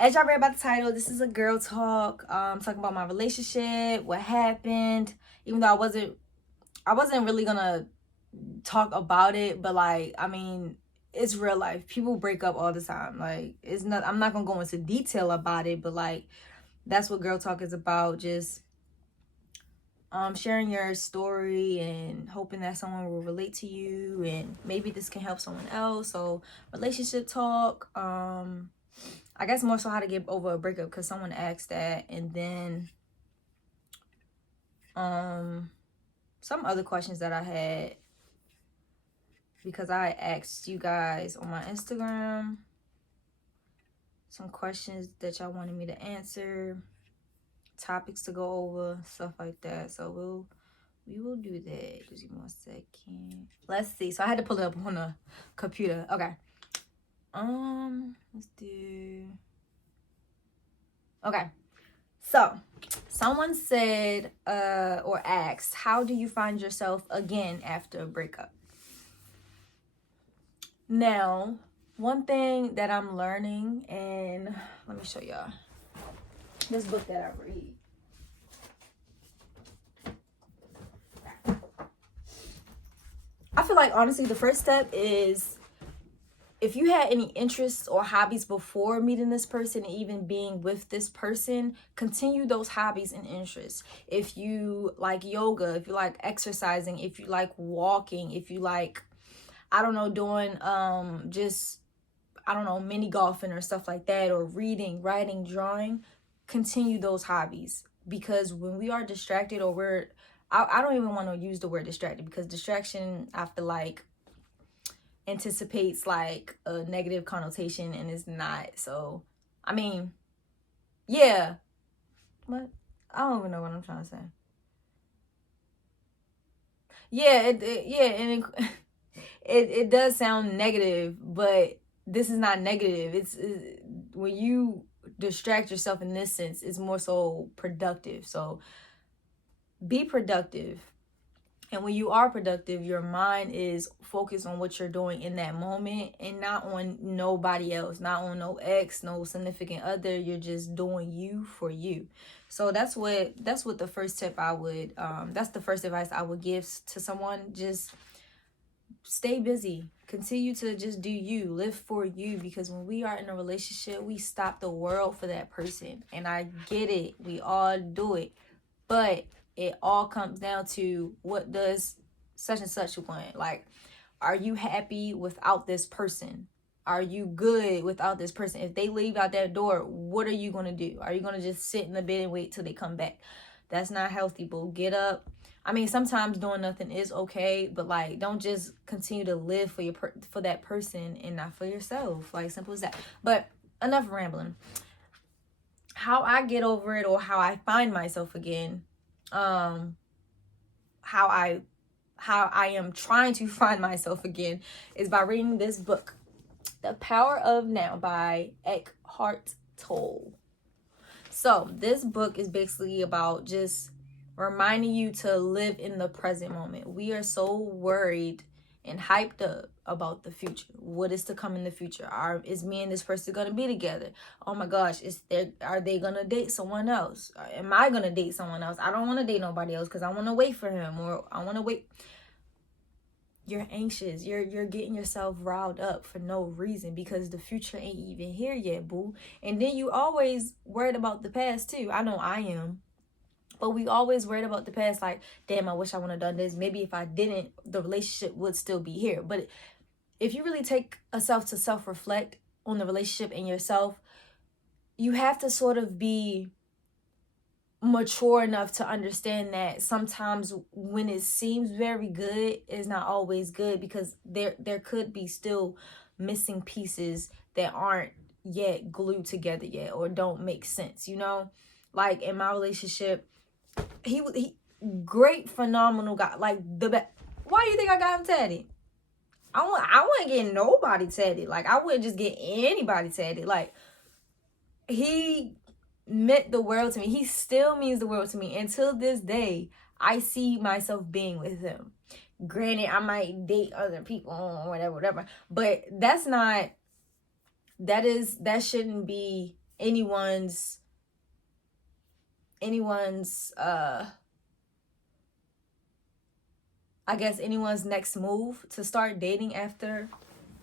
As y'all read about the title, this is a girl talk. Talking about my relationship, what happened. Even though I wasn't really gonna talk about it, but like, I mean, it's real life. People break up all the time. Like, it's not. I'm not gonna go into detail about it, but like, that's what girl talk is about. Just sharing your story and hoping that someone will relate to you, and maybe this can help someone else. So, relationship talk. I guess more so how to get over a breakup, because someone asked that, and then some other questions that I had, because I asked you guys on my Instagram some questions that y'all wanted me to answer, topics to go over, stuff like that. So we will do that. Just give me 1 second. Let's see. So I had to pull it up on the computer. Okay. Let's do. Okay. So someone said or asked, how do you find yourself again after a breakup? Now, one thing that I'm learning, and let me show y'all this book that I read. I feel like, honestly, the first step is, if you had any interests or hobbies before meeting this person and even being with this person, continue those hobbies and interests. If you like yoga, if you like exercising, if you like walking, if you like, I don't know, doing just, I don't know, mini golfing or stuff like that, or reading, writing, drawing, continue those hobbies. Because when we are distracted, or I don't even want to use the word distracted, because distraction, I feel like, anticipates like a negative connotation, and it's not. So, I mean, yeah. What? I don't even know what I'm trying to say. Yeah, and it does sound negative, but this is not negative. It's when you distract yourself in this sense, it's more so productive. So be productive. And when you are productive, your mind is focused on what you're doing in that moment, and not on nobody else, not on no ex, no significant other. You're just doing you for you. So that's what the first tip I would that's the first advice I would give to someone. Just stay busy. Continue to just do you. Live for you, because when we are in a relationship, we stop the world for that person. And I get it. We all do it. But it all comes down to, what does such and such want? Like, are you happy without this person? Are you good without this person? If they leave out that door, what are you going to do? Are you going to just sit in the bed and wait till they come back? That's not healthy, boo. Get up. I mean, sometimes doing nothing is okay, but like, don't just continue to live for that person and not for yourself. Like, simple as that. But enough rambling. How I get over it, or how I find myself again, how I am trying to find myself again, is by reading this book, The Power of Now by Eckhart Tolle. So this book is basically about just reminding you to live in the present moment. We are so worried and hyped up about the future. What is to come in the future? Is me and this person gonna be together? Oh my gosh, are they gonna date someone else? Am I gonna date someone else? I don't want to date nobody else because I want to wait for him, or I want to wait. You're anxious. You're getting yourself riled up for no reason, because the future ain't even here yet, boo. And then you always worried about the past too. I know I am. But we always worried about the past, like, damn, I wish I would have done this. Maybe if I didn't, the relationship would still be here. But if you really take a self-reflect on the relationship and yourself, you have to sort of be mature enough to understand that sometimes when it seems very good, it's not always good, because there could be still missing pieces that aren't yet glued together yet, or don't make sense, you know? Like, in my relationship, he great, phenomenal guy, like the best. Why do you think I got him tatted? I wouldn't get nobody tatted. Like, I wouldn't just get anybody tatted. Like, he meant the world to me. He still means the world to me. Until this day, I see myself being with him. Granted, I might date other people or whatever, but that shouldn't be anyone's I guess anyone's next move to start dating after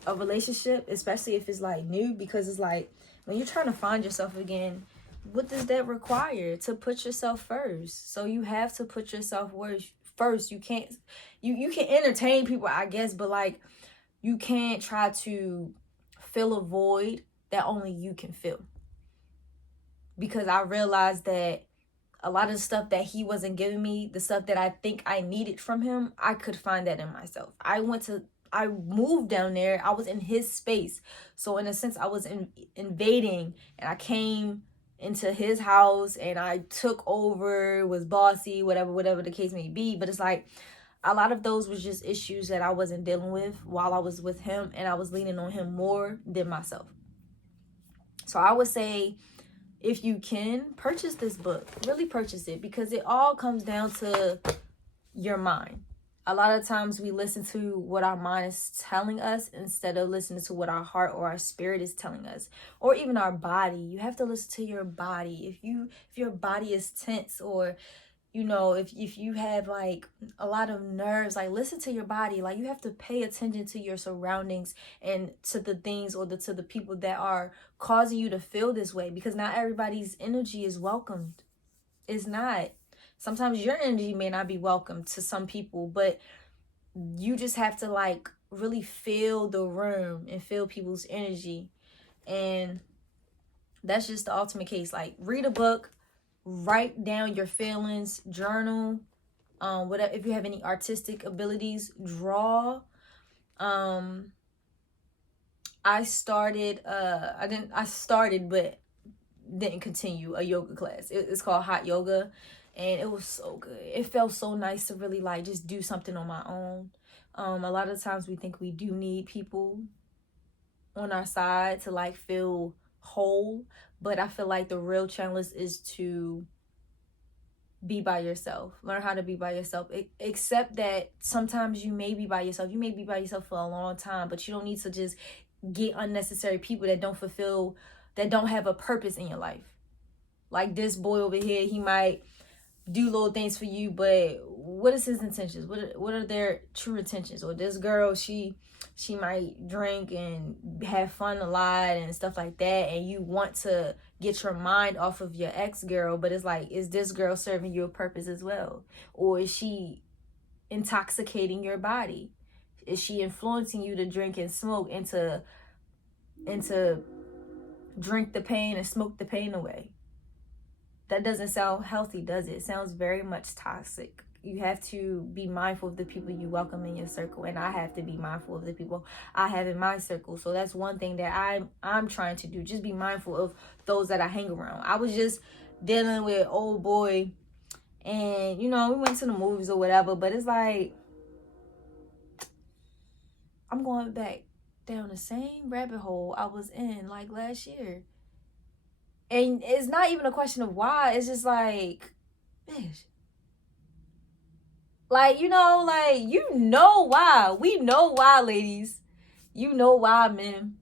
a relationship, especially if it's like new, because it's like when you're trying to find yourself again, what does that require? To put yourself first. So you have to put yourself first. You can't you can entertain people, I guess, but like you can't try to fill a void that only you can fill. Because I realized that a lot of the stuff that he wasn't giving me, the stuff that I think I needed from him, I could find that in myself. I moved down there. I was in his space. So in a sense, I was invading, and I came into his house and I took over, was bossy, whatever the case may be. But it's like a lot of those was just issues that I wasn't dealing with while I was with him, and I was leaning on him more than myself. So I would say, if you can, purchase this book. Really purchase it, because it all comes down to your mind. A lot of times we listen to what our mind is telling us instead of listening to what our heart or our spirit is telling us, or even our body. You have to listen to your body. If your body is tense, or if you have like a lot of nerves, like listen to your body. Like you have to pay attention to your surroundings and to the things or to the people that are causing you to feel this way, because not everybody's energy is welcomed. It's not. Sometimes your energy may not be welcome to some people, but you just have to like really feel the room and feel people's energy. And that's just the ultimate case. Like read a book, write down your feelings, journal, whatever. If you have any artistic abilities, draw. I started but didn't continue a yoga class. It's called Hot Yoga, and it was so good. It felt so nice to really like just do something on my own. A lot of times we think we do need people on our side to like feel whole, but I feel like the real challenge is to be by yourself. Learn how to be by yourself. Accept that sometimes you may be by yourself. You may be by yourself for a long time, but you don't need to just get unnecessary people that don't have a purpose in your life. Like this boy over here, he might do little things for you, but what is his intentions? What are their true intentions? Or this girl, she might drink and have fun a lot and stuff like that, and you want to get your mind off of your ex-girl, but it's like, is this girl serving you a purpose as well? Or is she intoxicating your body? Is she influencing you to drink and smoke and to drink the pain and smoke the pain away? That doesn't sound healthy, does it? It sounds very much toxic. You have to be mindful of the people you welcome in your circle, and I have to be mindful of the people I have in my circle. So that's one thing that I'm trying to do. Just be mindful of those that I hang around. I was just dealing with an old boy, and we went to the movies or whatever, but it's like I'm going back down the same rabbit hole I was in like last year. And it's not even a question of why. It's just like, bitch. Like, why. We know why, ladies. You know why, men.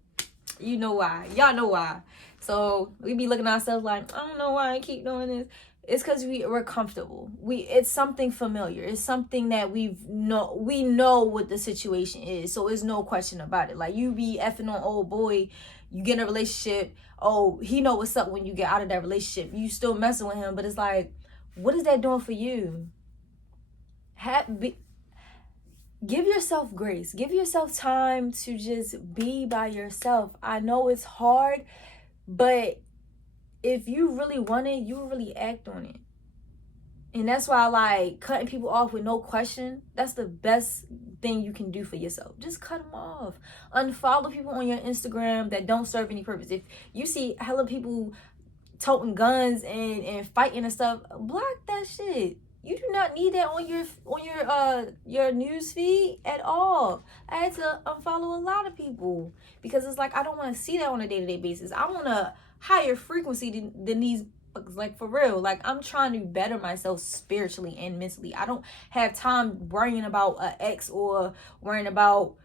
You know why. Y'all know why. So we be looking at ourselves like, I don't know why I keep doing this. It's because we're comfortable. It's something familiar. It's something that we know what the situation is. So it's no question about it. Like you be effing on old boy, you get in a relationship. Oh, he know what's up when you get out of that relationship. You still messing with him, but it's like, what is that doing for you? Give yourself grace. Give yourself time to just be by yourself. I know it's hard, but if you really want it, you will really act on it. And that's why I like cutting people off with no question. That's the best thing you can do for yourself. Just cut them off. Unfollow people on your Instagram that don't serve any purpose. If you see hella people toting guns and fighting and stuff, block that shit. You do not need that on your news feed at all. I had to unfollow a lot of people because it's like I don't want to see that on a day-to-day basis. I want a higher frequency than these. Like for real, like I'm trying to better myself spiritually and mentally. I don't have time worrying about an ex or worrying about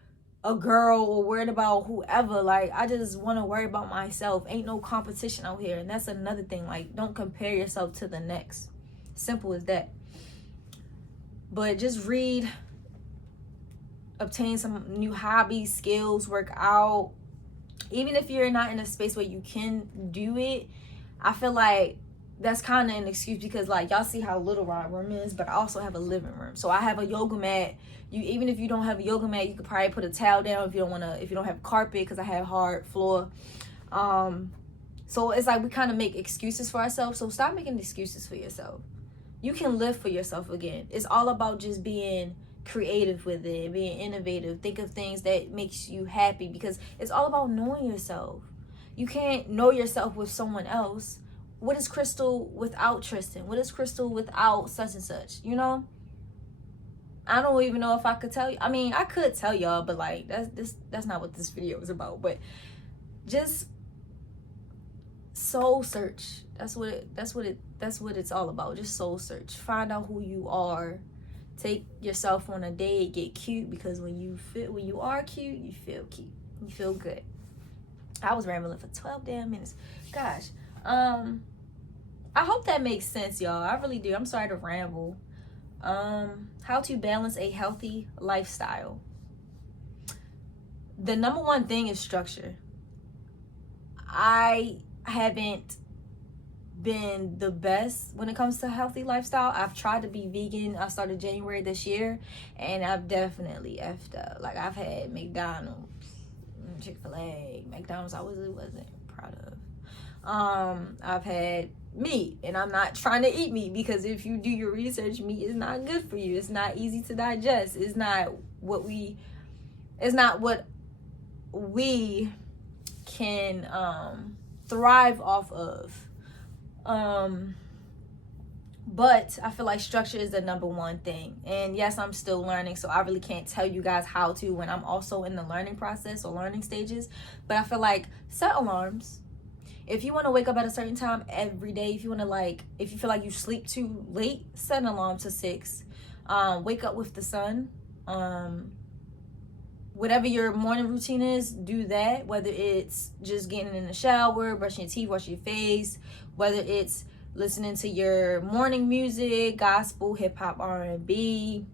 a girl or worried about whoever. Like, I just want to worry about myself. Ain't no competition out here. And that's another thing. Like, don't compare yourself to the next. Simple as that. But just read, obtain some new hobbies, skills, work out. Even if you're not in a space where you can do it, I feel like that's kind of an excuse, because like y'all see how little my room is, but I also have a living room. So I have a yoga mat. You, even if you don't have a yoga mat, you could probably put a towel down if you don't have carpet, because I have hard floor. So it's like we kind of make excuses for ourselves. So stop making excuses for yourself. You can live for yourself again. It's all about just being creative with it, being innovative. Think of things that makes you happy, because it's all about knowing yourself. You can't know yourself with someone else. What is Crystal without Tristan? What is Crystal without such and such? You know, I don't even know if I could tell you. I mean, I could tell y'all, but like that's not what this video is about. But just soul search. That's what it's all about. Just soul search. Find out who you are. Take yourself on a date. Get cute, because when you are cute, you feel cute. You feel good. I was rambling for 12 damn minutes. Gosh. I hope that makes sense, y'all. I really do. I'm sorry to ramble. How to balance a healthy lifestyle. The number one thing is structure. I haven't been the best when it comes to healthy lifestyle. I've tried to be vegan. I started January this year, and I've definitely effed up. Like, I've had McDonald's, Chick-fil-A, McDonald's I wasn't proud of. I've had meat, and I'm not trying to eat meat, because if you do your research, meat is not good for you. It's not easy to digest. It's not what we can thrive off of. But I feel like structure is the number one thing. And yes, I'm still learning, so I really can't tell you guys how to when I'm also in the learning process or learning stages. But I feel like set alarms. If you want to wake up at a certain time every day, if you feel like you sleep too late, set an alarm to 6. Wake up with the sun. Whatever your morning routine is, do that. Whether it's just getting in the shower, brushing your teeth, washing your face, whether it's listening to your morning music, gospel, hip-hop, R&B,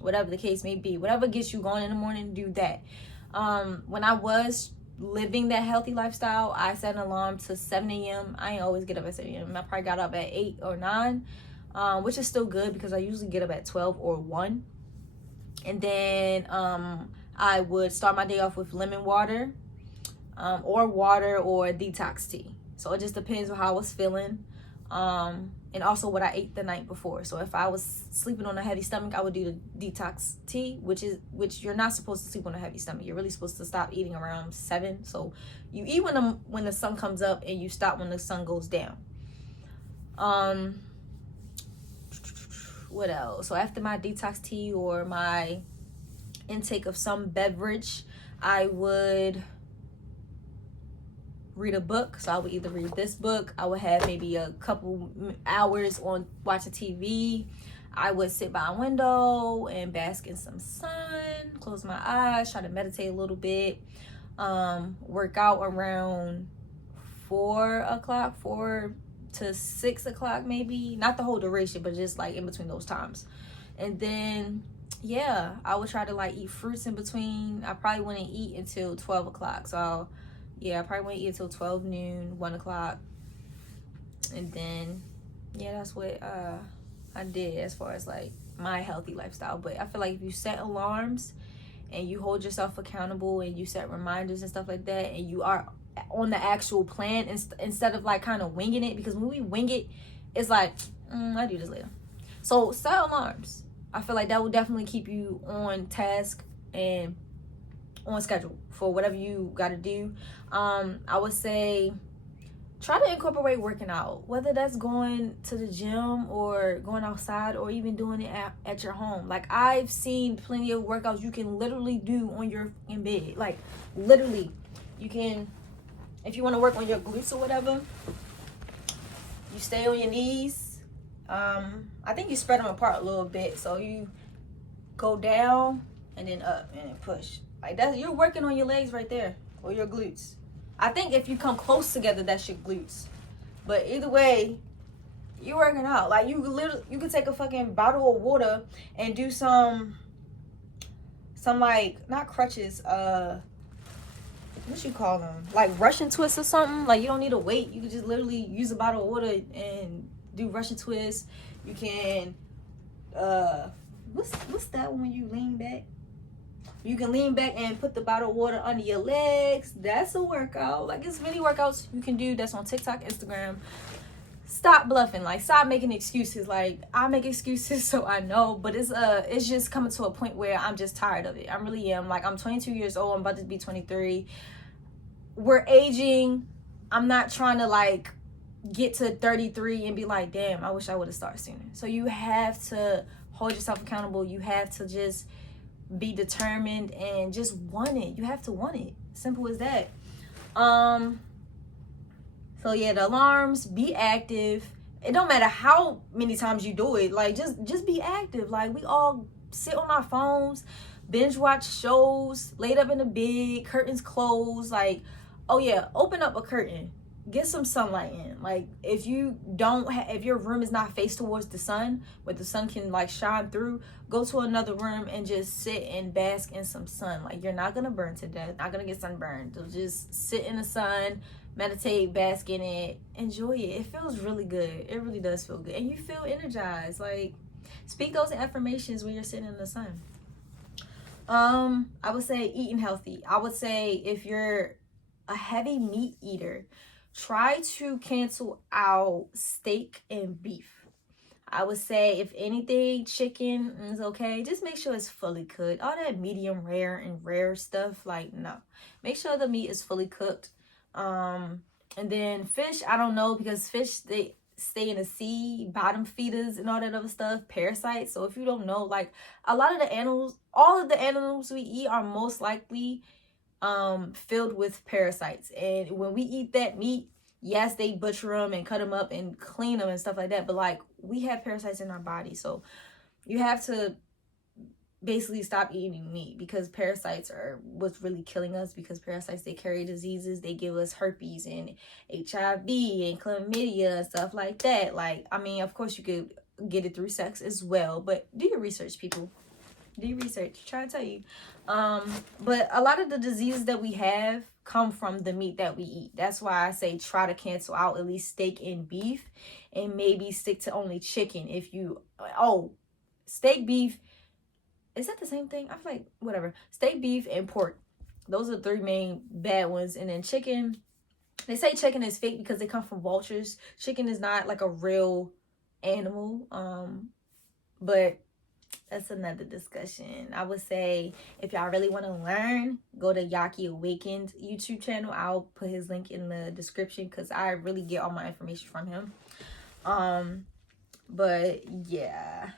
whatever the case may be. Whatever gets you going in the morning, do that. When I was living that healthy lifestyle, I set an alarm to 7 a.m. I ain't always get up at 7 a.m. I probably got up at 8 or 9, which is still good, because I usually get up at 12 or 1. And then I would start my day off with lemon water, or detox tea. So it just depends on how I was feeling, and also what I ate the night before. So if I was sleeping on a heavy stomach, I would do the detox tea, which you're not supposed to sleep on a heavy stomach. You're really supposed to stop eating around 7. So you eat when the sun comes up, and you stop when the sun goes down. What else? So after my detox tea or my intake of some beverage, I would read a book. So I would either read this book, I would have maybe a couple hours on watching TV. I would sit by a window and bask in some sun, close my eyes, try to meditate a little bit, work out around 4 to 6 o'clock, maybe not the whole duration, but just like in between those times. And then yeah, I would try to like eat fruits in between. I probably wouldn't eat until 12 o'clock. So yeah, I probably wouldn't eat until 12 noon, 1 o'clock. And then yeah, that's what I did as far as like my healthy lifestyle. But I feel like if you set alarms and you hold yourself accountable and you set reminders and stuff like that, and you are on the actual plan instead of like kind of winging it, because when we wing it, it's like I'll do this later. So set alarms. I feel like that will definitely keep you on task and on schedule for whatever you got to do. I would say try to incorporate working out, whether that's going to the gym or going outside or even doing it at your home. Like, I've seen plenty of workouts you can literally do on your in bed. Like, literally, you can, if you want to work on your glutes or whatever, you stay on your knees. I think you spread them apart a little bit, so you go down and then up and then push. Like that, you're working on your legs right there or your glutes. I think if you come close together, that's your glutes. But either way, you're working out. Like you could take a fucking bottle of water and do some like not crutches. What you call them? Like Russian twists or something. Like you don't need a weight. You can just literally use a bottle of water and do Russian twists. You can what's that when you lean back? You can lean back and put the bottle of water under your legs. That's a workout. Like it's many workouts you can do that's on TikTok, Instagram. Stop bluffing. Like stop making excuses. Like I make excuses so I know, but it's just coming to a point where I'm just tired of it. I really am. Like I'm 22 years old. I'm about to be 23. We're aging. I'm not trying to like get to 33 and be like, damn, I wish I would have started sooner. So you have to hold yourself accountable. You have to just be determined and just want it. You have to want it. Simple as that. So yeah, the alarms, be active. It don't matter how many times you do it. Like just be active. Like we all sit on our phones, binge watch shows, laid up in the bed, curtains closed. Like, oh yeah, open up a curtain. Get some sunlight in. Like if you if your room is not faced towards the sun, where the sun can like shine through, go to another room and just sit and bask in some sun. Like you're not gonna burn to death, not gonna get sunburned. So just sit in the sun, meditate, bask in it, enjoy it. It feels really good. It really does feel good, and you feel energized. Like speak those affirmations when you're sitting in the sun. I would say eating healthy. I would say if you're a heavy meat eater, try to cancel out steak and beef. I would say if anything, chicken is okay. Just make sure it's fully cooked. All that medium rare and rare stuff, like no. Make sure the meat is fully cooked. And then fish, I don't know, because fish, they stay in the sea, bottom feeders and all that other stuff, parasites. So if you don't know, like a lot of the animals, all of the animals we eat are most likely filled with parasites. And when we eat that meat, yes, they butcher them and cut them up and clean them and stuff like that, but like we have parasites in our body. So you have to basically stop eating meat, because parasites are what's really killing us, because parasites, they carry diseases. They give us herpes and HIV and chlamydia and stuff like that. Like, I mean, of course you could get it through sex as well, but do your research, people. Do your research. Try to tell you. But a lot of the diseases that we have come from the meat that we eat. That's why I say try to cancel out at least steak and beef, and maybe stick to only chicken. If you steak, beef, is that the same thing? I feel like whatever. Steak, beef, and pork. Those are the three main bad ones. And then chicken, they say chicken is fake because they come from vultures. Chicken is not like a real animal. But that's another discussion. I would say if y'all really want to learn, go to Yaki Awakened YouTube channel. I'll put his link in the description because I really get all my information from him. But yeah,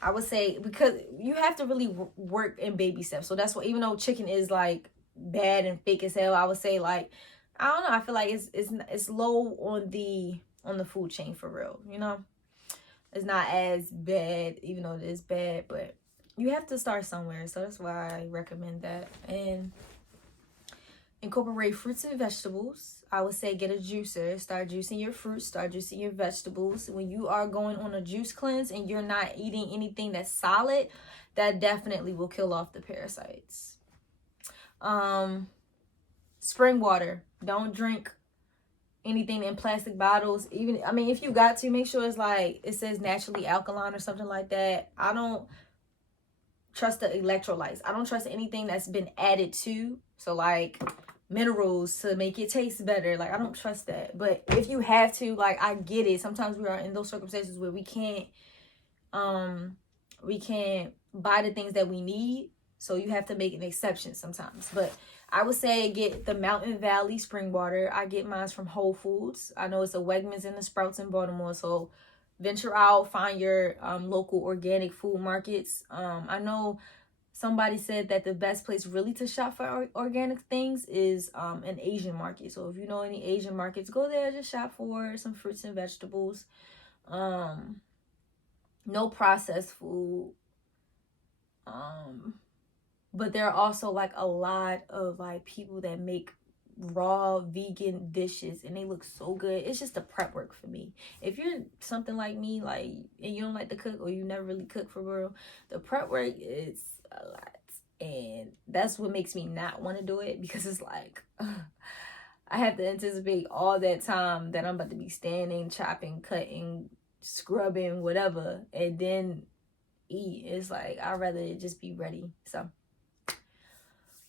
I would say, because you have to really work in baby steps. So that's why, even though chicken is like bad and fake as hell, I would say, like, I don't know, I feel like it's low on the food chain for real, you know. It's not as bad, even though it is bad, but you have to start somewhere. So that's why I recommend that. And incorporate fruits and vegetables. I would say get a juicer. Start juicing your fruits. Start juicing your vegetables. When you are going on a juice cleanse and you're not eating anything that's solid, that definitely will kill off the parasites. Spring water. Don't drink anything in plastic bottles. Even, I mean, if you got to, make sure it's like, it says naturally alkaline or something like that. I don't trust the electrolytes. I don't trust anything that's been added to. So like minerals to make it taste better. Like I don't trust that. But if you have to, like, I get it. Sometimes we are in those circumstances where we can't buy the things that we need. So you have to make an exception sometimes. But I would say get the Mountain Valley spring water. I get mine from Whole Foods. I know it's a Wegmans and the Sprouts in Baltimore. So venture out, find your local organic food markets. I know somebody said that the best place really to shop for organic things is an Asian market. So if you know any Asian markets, go there, just shop for some fruits and vegetables. No processed food. But there are also like a lot of like people that make raw vegan dishes and they look so good. It's just the prep work for me. If you're something like me, like, and you don't like to cook, or you never really cook for real, the prep work is a lot. And that's what makes me not want to do it, because it's like I have to anticipate all that time that I'm about to be standing, chopping, cutting, scrubbing, whatever, and then eat. It's like I'd rather it just be ready. So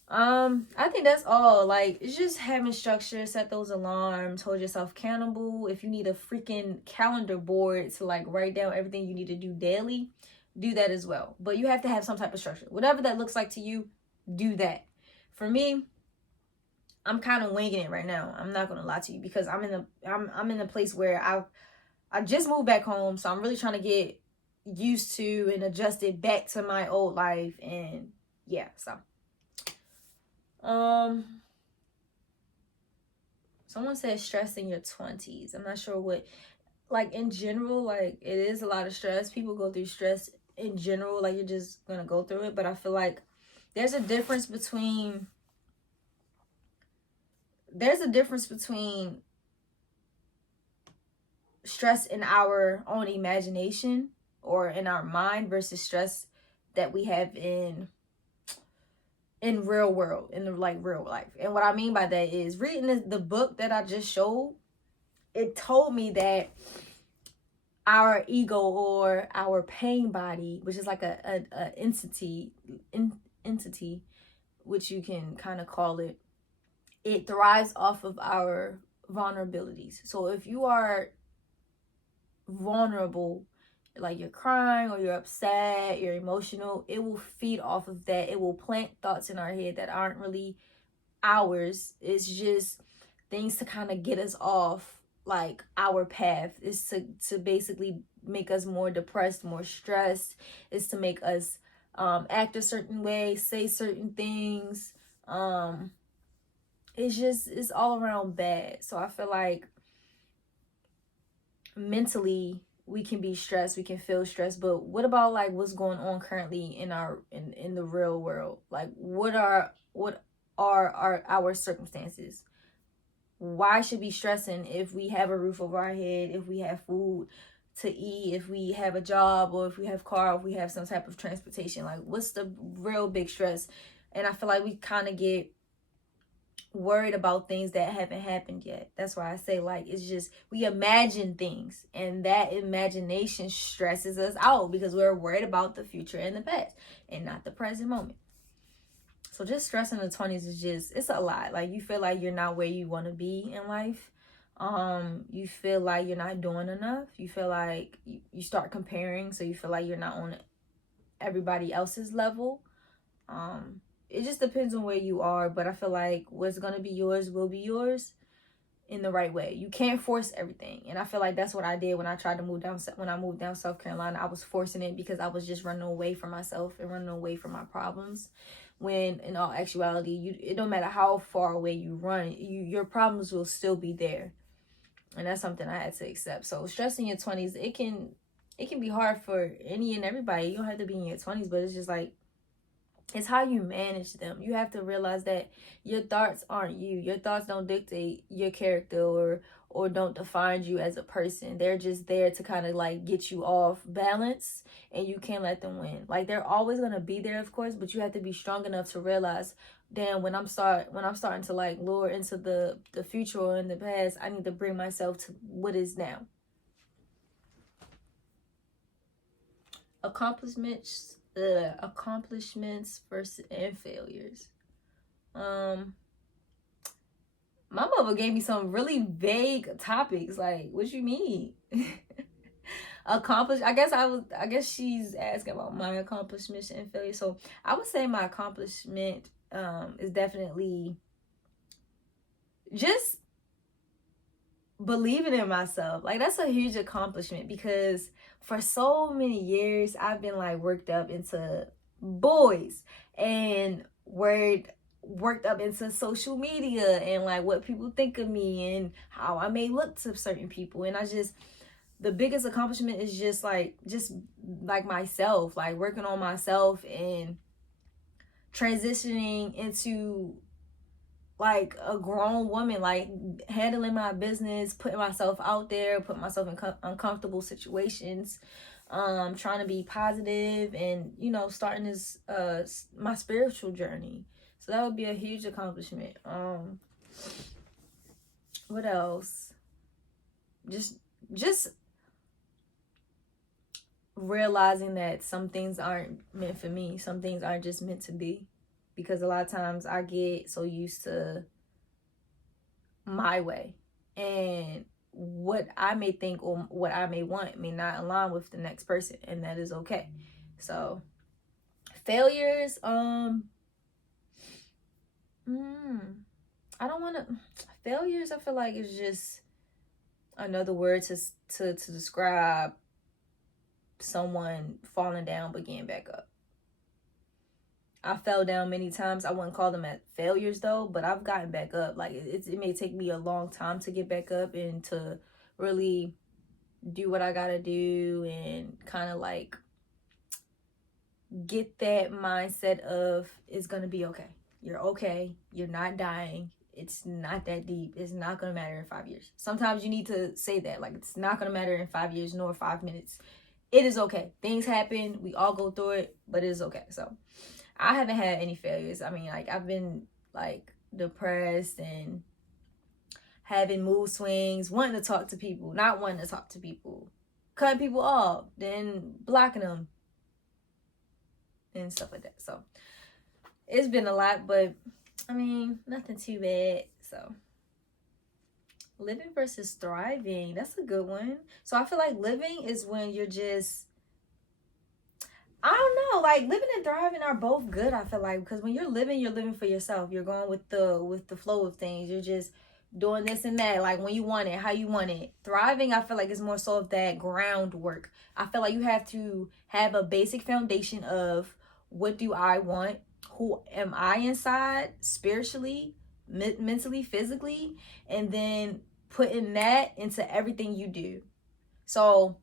I think that's all. Like, it's just having structure, set those alarms, hold yourself accountable. If you need a freaking calendar board to like write down everything you need to do daily, do that as well. But you have to have some type of structure. Whatever that looks like to you, do that. For me, I'm kind of winging it right now. I'm not gonna lie to you, because I'm in a place where I just moved back home, so I'm really trying to get used to and adjusted back to my old life. And yeah, so someone said stress in your 20s. I'm not sure what, like, in general, like, it is a lot of stress. People go through stress in general, like, you're just gonna go through it. But I feel like there's a difference between stress in our own imagination or in our mind versus stress that we have in real world, in the like real life. And what I mean by that is, reading the book that I just showed, it told me that our ego, or our pain body, which is like a entity, which you can kind of call it, it thrives off of our vulnerabilities. So if you are vulnerable, like you're crying or you're upset, you're emotional, it will feed off of that. It will plant thoughts in our head that aren't really ours. It's just things to kind of get us off like our path. Is to basically make us more depressed, more stressed. Is to make us act a certain way, say certain things. It's all around bad. So I feel like mentally we can be stressed, we can feel stressed, but what about like what's going on currently in the real world? Like, what are our circumstances? Why should we be stressing if we have a roof over our head, if we have food to eat, if we have a job, or if we have car, or if we have some type of transportation? Like, what's the real big stress? And I feel like we kind of get worried about things that haven't happened yet. That's why I say, like, it's just, we imagine things, and that imagination stresses us out because we're worried about the future and the past and not the present moment. So just stress in the 20s is just, it's a lot. Like, you feel like you're not where you want to be in life. You feel like you're not doing enough. You feel like you start comparing, so you feel like you're not on everybody else's level. It just depends on where you are, but I feel like what's gonna be yours will be yours in the right way. You can't force everything, and I feel like that's what I did when I tried to move down. When I moved down South Carolina, I was forcing it because I was just running away from myself and running away from my problems. When in all actuality, it don't matter how far away you run, your problems will still be there, and that's something I had to accept. So stressing your 20s, it can be hard for any and everybody. You don't have to be in your 20s, but it's just like, it's how you manage them. You have to realize that your thoughts aren't you. Your thoughts don't dictate your character or don't define you as a person. They're just there to kind of like get you off balance, and you can't let them win. Like, they're always gonna be there, of course, but you have to be strong enough to realize, damn, when I'm starting to like lure into the future or in the past, I need to bring myself to what is now. Accomplishments versus and failures. My mother gave me some really vague topics. Like, what you mean? I guess she's asking about my accomplishments and failures. So I would say my accomplishment is definitely just believing in myself. Like, that's a huge accomplishment, because for so many years I've been like worked up into boys and worked up into social media and like what people think of me and how I may look to certain people. And the biggest accomplishment is just like myself, like working on myself and transitioning into like a grown woman, like handling my business, putting myself out there, putting myself in uncomfortable situations, trying to be positive, and starting this my spiritual journey. So that would be a huge accomplishment. What else? Just realizing that some things aren't meant for me. Some things aren't just meant to be, because a lot of times I get so used to my way, and what I may think or what I may want may not align with the next person, and that is okay. So failures, I don't want to. Failures, I feel like, is just another word to describe someone falling down but getting back up. I fell down many times. I wouldn't call them failures though, but I've gotten back up. Like it may take me a long time to get back up and to really do what I gotta do, and kind of like get that mindset of it's gonna be okay. You're okay. You're not dying. It's not that deep. It's not gonna matter in 5 years. Sometimes you need to say that, like, it's not gonna matter in 5 years nor 5 minutes. It is okay. Things happen. We all go through it, but it is okay. So I haven't had any failures. I mean, like, I've been like depressed and having mood swings, wanting to talk to people, not wanting to talk to people, cutting people off, then blocking them, and stuff like that. So it's been a lot, but I mean, nothing too bad. So living versus thriving, that's a good one. So I feel like living is when you're just, I don't know, like living and thriving are both good, I feel like, because when you're living for yourself. You're going with the flow of things. You're just doing this and that, like when you want it, how you want it. Thriving, I feel like, is more so of that groundwork. I feel like you have to have a basic foundation of what do I want, who am I inside, spiritually, mentally, physically, and then putting that into everything you do. So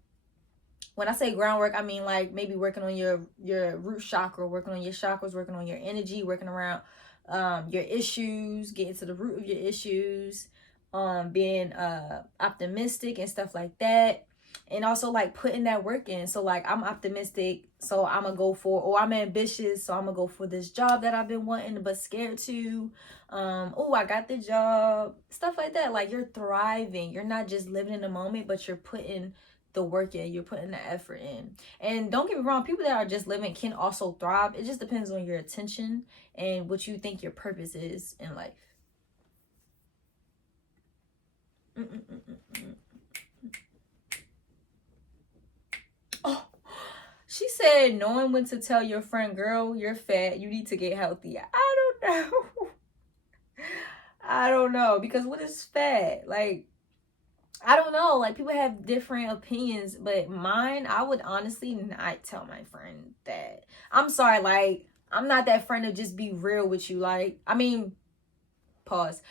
when I say groundwork, I mean like maybe working on your root chakra, working on your chakras, working on your energy, working around your issues, getting to the root of your issues, being optimistic and stuff like that. And also like putting that work in. So like I'm optimistic, so I'm gonna go for, or I'm ambitious, so I'm gonna go for this job that I've been wanting but scared to. Oh, I got the job, stuff like that. Like you're thriving. You're not just living in the moment, but you're putting the work in, you're putting the effort in. And don't get me wrong, people that are just living can also thrive. It just depends on your attention and what you think your purpose is in life. Oh, she said knowing when to tell your friend, girl, you're fat, you need to get healthy. I don't know. I don't know, because what is fat? Like, I don't know. Like, people have different opinions, but mine, I would honestly not tell my friend that. I'm sorry, like, I'm not that friend to just be real with you. Like, I mean, pause.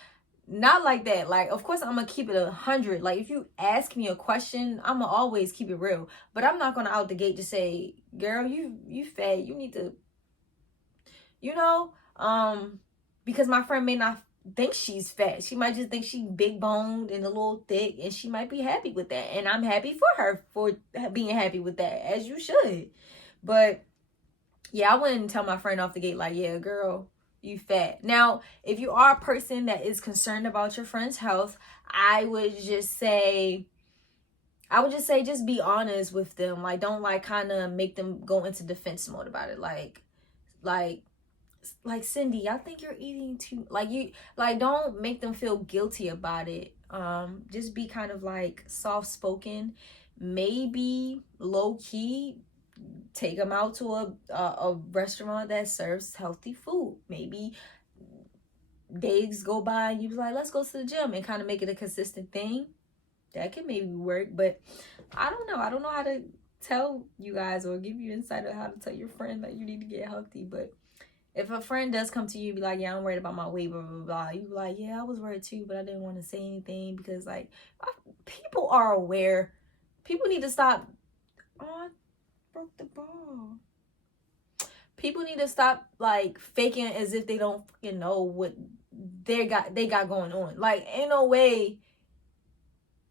Not like that. Like, of course, I'm gonna keep it 100. Like, if you ask me a question, I'm gonna always keep it real. But I'm not gonna out the gate just say, girl, you fat. You need to, you know, because my friend may not think she's fat. She might just think she big boned and a little thick, and she might be happy with that. And I'm happy for her for being happy with that, as you should. But yeah, I wouldn't tell my friend off the gate like, yeah, girl, you fat. Now, if you are a person that is concerned about your friend's health, I would just say just be honest with them. Like, don't like kind of make them go into defense mode about it. Like Cindy, I think you're eating too, like don't make them feel guilty about it. Just be kind of like soft spoken, maybe low key take them out to a restaurant that serves healthy food. Maybe days go by and you be like, let's go to the gym, and kind of make it a consistent thing. That can maybe work, but I don't know how to tell you guys or give you insight on how to tell your friend that you need to get healthy. But if a friend does come to you, be like, yeah, I'm worried about my weight, blah, blah, blah. You be like, yeah, I was worried too, but I didn't want to say anything because, like, people are aware. People need to stop. Oh, I broke the ball. people need to stop like faking as if they don't fucking know what they got going on. Like, ain't no way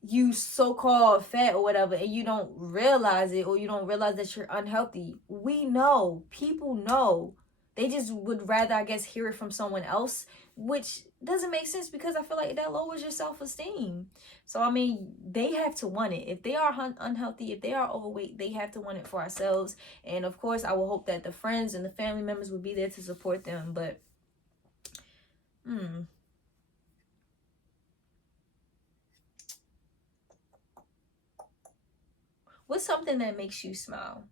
you so-called fat or whatever and you don't realize it, or you don't realize that you're unhealthy. We know, people know. They just would rather, I guess, hear it from someone else, which doesn't make sense, because I feel like that lowers your self-esteem. So I mean, they have to want it. If they are unhealthy, if they are overweight, they have to want it for ourselves. And of course, I will hope that the friends and the family members will be there to support them. But what's something that makes you smile?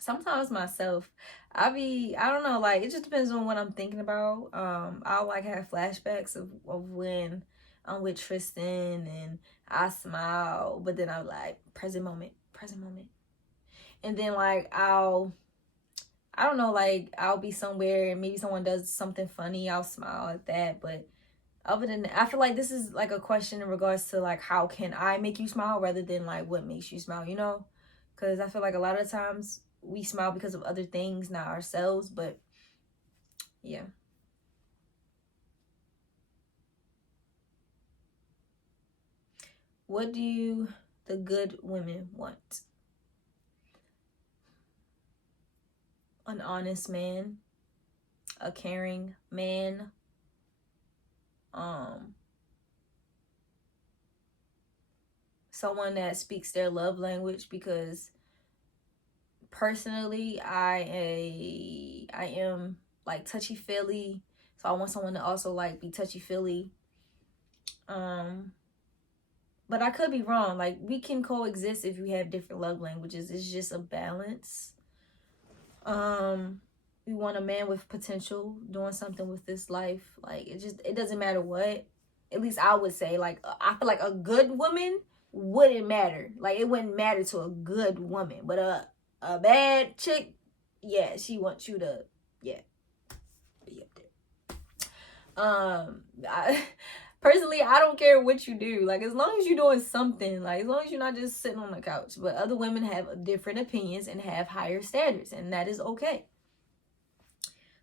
Sometimes myself, I don't know, like, it just depends on what I'm thinking about. I'll like have flashbacks of when I'm with Tristan and I smile, but then I'm like, present moment. And then like I don't know, like I'll be somewhere and maybe someone does something funny, I'll smile at that. But other than that, I feel like this is like a question in regards to like, how can I make you smile, rather than like what makes you smile, you know? Because I feel like a lot of times we smile because of other things, not ourselves. But yeah. What do the good women want? An honest man, a caring man, someone that speaks their love language, because personally I am like touchy-feely, so I want someone to also like be touchy-feely. But I could be wrong. Like, we can coexist if we have different love languages. It's just a balance. We want a man with potential, doing something with this life. Like, it doesn't matter what. At least I would say, like, I feel like a good woman wouldn't matter. Like, it wouldn't matter to a good woman. But a bad chick, yeah, she wants you to, yeah, be up there. Personally, I don't care what you do. Like, as long as you're doing something, like, as long as you're not just sitting on the couch. But other women have different opinions and have higher standards, and that is okay.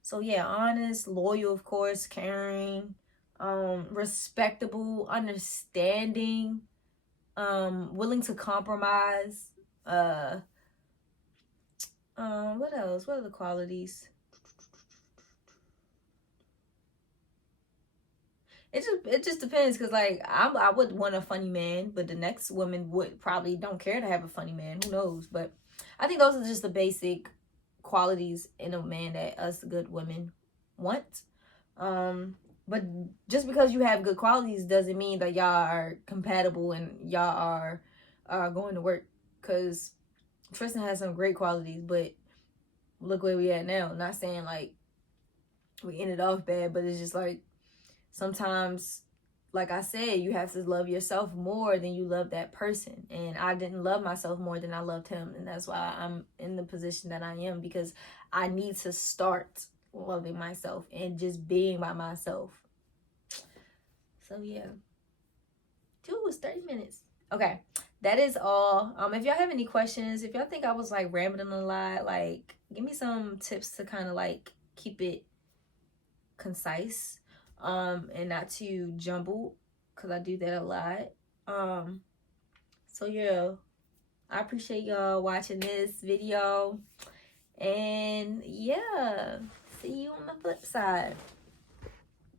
So yeah, honest, loyal, of course, caring, respectable, understanding, willing to compromise. What else? What are the qualities? It just depends, because like I would want a funny man, but the next woman would probably don't care to have a funny man. Who knows? But I think those are just the basic qualities in a man that us good women want. But just because you have good qualities doesn't mean that y'all are compatible and y'all are going to work. Because Tristan has some great qualities, but look where we at now. Not saying like we ended off bad, but it's just like, sometimes, like I said, you have to love yourself more than you love that person. And I didn't love myself more than I loved him. And that's why I'm in the position that I am, because I need to start loving myself and just being by myself. So yeah. Dude, it was 30 minutes. Okay. That is all. If y'all have any questions, if y'all think I was like rambling a lot, like give me some tips to kind of like keep it concise. And not too jumbled, because I do that a lot. So yeah, I appreciate y'all watching this video, and yeah, see you on the flip side.